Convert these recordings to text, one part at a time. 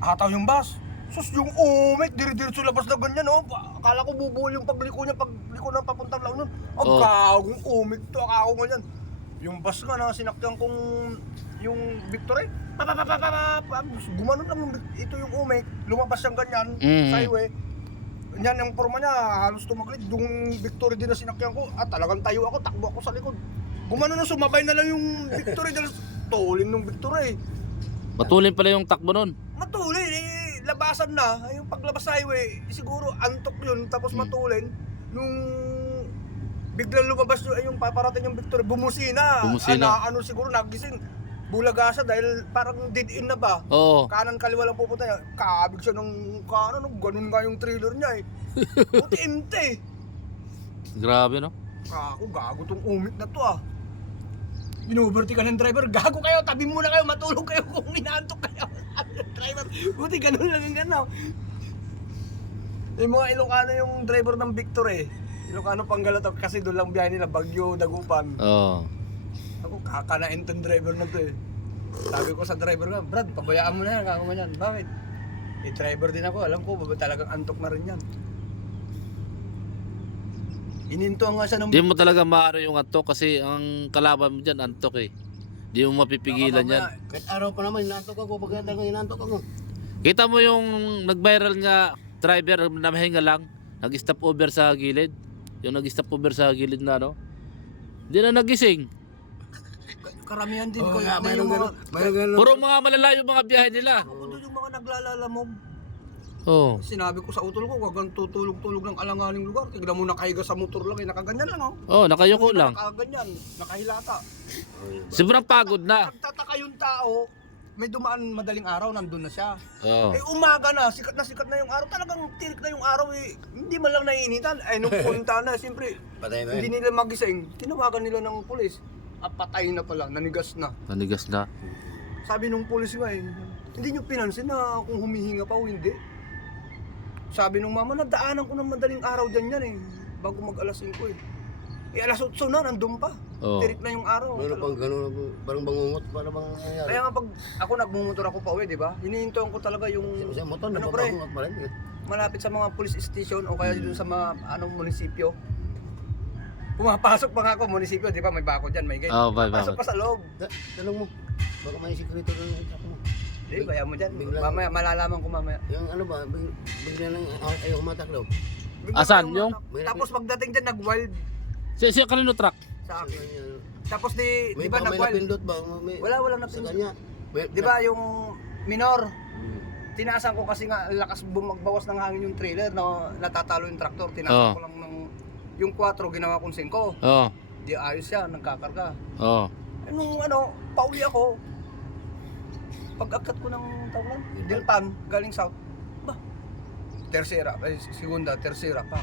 hataw yung bus. Sus, yung umik, diri-diretso labas na ganyan, oh. Akala ko bubuhol yung pagliko niya, pagliko na papuntang lang nun. Ang gagong umik to, ako ganyan. Yung bus nga na sinakyan kong yung Victory, gumanon lang ito yung umik, lumabas siyang ganyan, sa highway. Yan yung forma niya, halos tumaglit. Yung Victory din na sinakyan ko, talagang tayo ako, takbo ako sa likod. Gumanon na, sumabay na lang yung Victory dahil tulin ng Victory. Matulin pala yung takbo nun. Matulin, labasan na. Yung paglabas sa highway, siguro antok yun, tapos matulin. Nung biglang lumabas yung paparating yung Victory, bumusina. Bumusina. Ano siguro, nagising. Bulaga siya dahil parang dead end na ba? Oo. Kanan kaliwa lang pupunta niya. Kaabig siya ng kanan, ganun nga yung trailer niya eh. Puti-imte. Grabe, no? Ako, gago tong umit na to ah. Inuberti ka ng driver, gago kayo, tabi muna kayo, matulog kayo kung inaantok kayo. Driver, buti ganun lang yung ganaw. Yung mga Ilocano yung driver ng Victory. Ilocano Panggalatok kasi doon lang biyahe nila, Bagyo, Dagupan. Oo. Ako, kakanain tong driver na to eh. Sabi ko sa driver nga, Brad, pabayaan mo na yan, kako man yan. Bakit? Driver din ako, alam ko, talagang antok na rin yan. Ininto nga siya ng... Di mo talaga maano yung antok kasi ang kalaban mo dyan antok eh. Di mo mapipigilan yan. Kahit araw pa naman, inantok ako. Pagkatang inantok ako. Kita mo yung nag-viral nga driver na mahinga lang, nag-stop over sa gilid. Yung nag-stop over sa gilid na ano. Di na nagising. Karamihan din ko. Mayroon gano'n. Puro mga malalayo mga biyahe nila. Ako doon yung mga naglalalamog. Oo. Sinabi ko sa utol ko, wag kang tutulog-tulog ng alanganing lugar. Tignan mo nakahiga sa motor lang, nakaganyan lang oh. Oh, nakayuko lang. Nakaganyan, nakahilata. Sobrang pagod na. Nagtataka yung tao, may dumaan madaling araw, nandun na siya. Oo. Eh umaga na sikat na yung araw. Talagang tirik na yung araw eh. Hindi man lang naiinitan. Ay nung punta na, siyempre, Patay na hindi nila magising. Tinawagan nila ng pulis. Patay na pala, nanigas na. Nanigas na. Sabi nung pulis nga eh, hindi nyo pinansin na kung humihinga pa o hindi. Sabi nung mama, nadaanan ko ng madaling araw dyan yan eh. Bago mag alas 5 eh. Eh alas 8 na, nandun pa. Oo. Tirik na yung araw. Meron pang gano'n, parang bangungot. Para bang nangyari. Kaya nga pag ako nagmumotor ako pa uwi, di ba? Hinihintuan ko talaga yung Sa motor, ano pre, napabangungot pa rin. malapit sa mga police station o kaya dun sa mga munisipyo. Pumapasok pa nga ako munisipyo, di ba? May bako dyan, may gate. Oo, bye, Pasok bye. pa sa loob. Tanong mo, baka may sikreto doon yung truck mo. Di, kaya mo dyan. Biglang- Mamaya, malalaman ko mamaya. Yung ano ba, bigla nang ayaw mataklo. Bigla Asan? kayong Yung? matak- Tapos pagdating dyan, nag-wild Siya kanino truck? sa akin. Tapos di May ba baka may nag-wild? napindot ba? May, Wala sa napindot. kanya. Di ba yung minor? Tinaasan ko kasi nga lakas magbawas ng hangin yung trailer na natatalo yung traktor. Tinaasan Oo. ko lang ng yung 4 ginawa kong 5. Oo. Di ayos siya, nagkakarga. Oo. Eh, nung pauwi ako, pag-akat ko ng tawag Dilpan, galing south, ba? Tercera, segunda, tercera pa.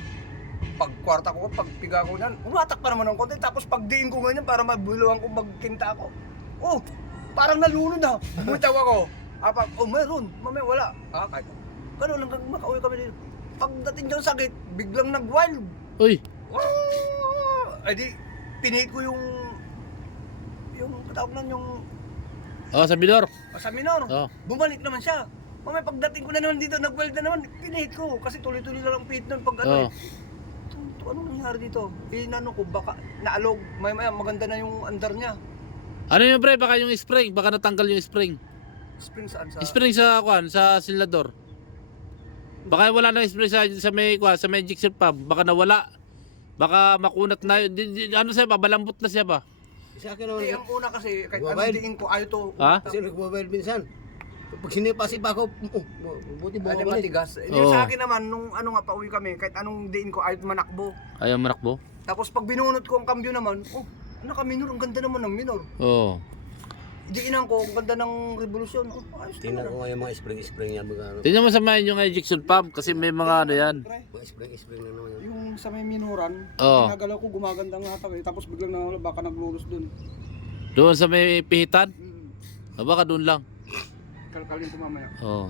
Pag kwarta ko, pag piga ko niyan, umatak pa naman ng konti. Tapos pag diin ko ganyan para mabuluhan ko magkinta ako. Oh, parang nalunod na. Bumitaw ako. Meron. Mamaya wala. Kahit. Ganun hanggang makauwi kami dito. Pagdating dyan sa gate, biglang nag-wild. Uy. Ay di, pinihit ko yung tawag nan yung Oh, sa Bidor. sa minor. Oo. Bumalik naman siya. Mamaya pagdating ko na naman dito, nag-weld na naman, pinihit ko. Kasi tuloy-tuloy lang ang pihit nun pag ano Oo. eh. Ano nangyari dito? Inano ko, baka naalog. Maya maganda na yung andar niya. Ano yung pre? Baka yung spring. Baka natanggal yung spring. Spring saan sa... Spring sa kwan, sa silador. Baka wala na spring sa may kwan, sa magic shirt pa. Baka nawala. Baka makunat na yun. Ano siya ba? Balambot na siya ba? Sa akin naman, Hindi, ang una kasi, kahit anong Nagbabayad? diin ko, ayaw to. Ha? kasi nagbabayad minsan. Pag sinipasipa ako, buti Ay, bumabalik. matigas. Hindi, Oo. sa akin naman, nung ano nga, pauwi kami, kahit anong diin ko, ayaw manakbo. Ayaw manakbo? Tapos pag binunot ko ang kambyo naman, naka-minor, ang ganda naman ng minor. Oo. Diinan ko, ang ganda ng revolusyon. Ayos Tingnan naman. ko nga yung mga spring yan. Mga Tingnan mo samahin yung ejection pump kasi may mga ano yan. Pre, spring na naman yan. yung sa may minuran, Oo. ginagalaw ko, gumaganda nga ata. Tapos biglang nawala, baka naglulos dun. Doon sa may pihitan? Hmm. O baka doon lang. Kalkalin ko mamaya. Oo.